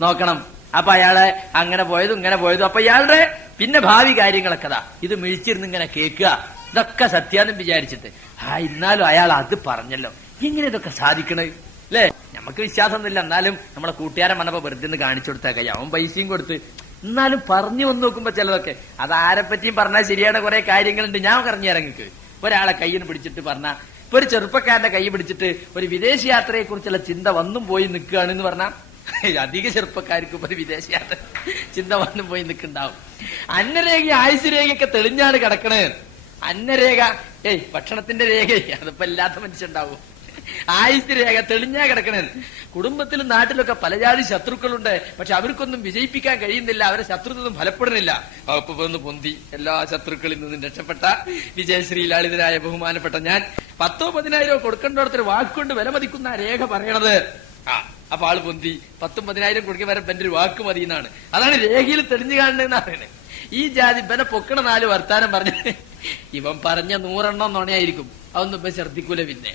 നോക്കണം. അപ്പൊ അയാളെ അങ്ങനെ പോയതും ഇങ്ങനെ പോയതും. അപ്പൊ ഇയാളുടെ പിന്നെ ഭാവി കാര്യങ്ങളൊക്കെ ദാ ഇത് മിഴിച്ചിരുന്ന് ഇങ്ങനെ കേൾക്കുക. ഇതൊക്കെ സത്യാന്നും വിചാരിച്ചിട്ട്. ആ എന്നാലും അയാൾ അത് പറഞ്ഞല്ലോ. എങ്ങനെ ഇതൊക്കെ സാധിക്കണേ? അല്ലേ? നമുക്ക് വിശ്വാസമൊന്നുമില്ല. എന്നാലും നമ്മളെ കൂട്ടുകാരൻ വന്നപ്പോ വെറുതെ ഒന്ന് കാണിച്ചു കൊടുത്തേക്ക അവൻ പൈസയും കൊടുത്ത്. എന്നാലും പറഞ്ഞു വന്ന് നോക്കുമ്പോ ചിലതൊക്കെ. അത് ആരെ പറ്റിയും പറഞ്ഞാൽ ശരിയാണ്. കുറെ കാര്യങ്ങളുണ്ട്. ഞാൻ പറഞ്ഞു ഇറങ്ങിക്ക്. ഒരാളെ കയ്യിൽ പിടിച്ചിട്ട് പറഞ്ഞ ഒരു ചെറുപ്പക്കാരന്റെ കൈ പിടിച്ചിട്ട് ഒരു വിദേശ യാത്രയെ കുറിച്ചുള്ള ചിന്ത വന്നും പോയി നിൽക്കുകയാണ് എന്ന് പറഞ്ഞാൽ അധിക ചെറുപ്പക്കാർക്ക് ഒരു വിദേശ യാത്ര ചിന്ത വന്നു പോയി നിൽക്കുന്നുണ്ടാവും. അന്നരേഖ ആയുസ് രേഖയൊക്കെ തെളിഞ്ഞാണ് കിടക്കണേ. അന്നരേഖ ഏയ് ഭക്ഷണത്തിന്റെ രേഖ അതിപ്പോ ഇല്ലാത്ത മനുഷ്യണ്ടാവും ആയുസ് രേഖ തെളിഞ്ഞാ കിടക്കണേ. കുടുംബത്തിലും നാട്ടിലൊക്കെ പലജാതി ശത്രുക്കളുണ്ട്. പക്ഷെ അവർക്കൊന്നും വിജയിപ്പിക്കാൻ കഴിയുന്നില്ല. അവരെ ശത്രുത്വം ഫലപ്പെടുന്നില്ല. അപ്പൊ വന്ന് പൊന്തി. എല്ലാ ശത്രുക്കളിൽ നിന്നും രക്ഷപ്പെട്ട വിജയശ്രീ ലാളിതരായ ബഹുമാനപ്പെട്ട ഞാൻ പത്തോ പതിനായിരോ കൊടുക്കേണ്ടോടത്തൊരു വാക്കുകൊണ്ട് വിലമതിക്കുന്ന രേഖ പറയണത് അപ്പൊ ആൾ പൊന്തി. പത്തും പതിനായിരം കൊടുക്കാൻ വരെ എന്റെ ഒരു വാക്ക് മതി എന്നാണ്. അതാണ് രേഖയിൽ തെളിഞ്ഞു കാണുന്നതെന്ന് പറയുന്നത് ഈ ജാതി ബന പൊക്കണ നാല് വർത്താനം പറഞ്ഞു ഇവൻ പറഞ്ഞ നൂറെണ്ണം നുണയായിരിക്കും. അതൊന്നും ഇപ്പൊ ശ്രദ്ധിക്കൂല പിന്നെ.